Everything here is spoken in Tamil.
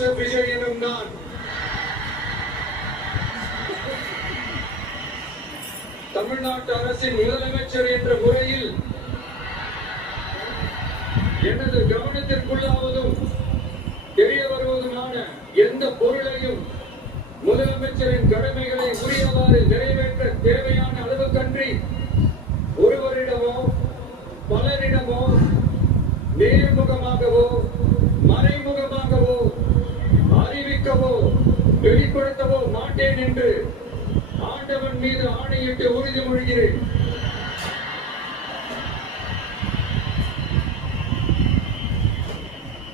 ஜோசப் விஜய் எனும் நான் தமிழ்நாட்டு அரசின் முதலமைச்சர் என்ற முறையில் எனது கவனத்திற்குள்ளாவதும் தெரிய வருவதுமான எந்த பொருளையும் முதலமைச்சரின் கடமைகளை உரியவாறு நிறைவேற்ற தேவையான அளவுக்கன்றி ஒருவரிடமோ பலரிடமோ நேர்முகமாகவோ மறைமுகமாகவோ அறிவிக்கவோ வெளிப்படுத்தவோ மாட்டேன் என்று ஆண்டவன் மீது ஆணையிட்டு உறுதிமொழிகிறேன்.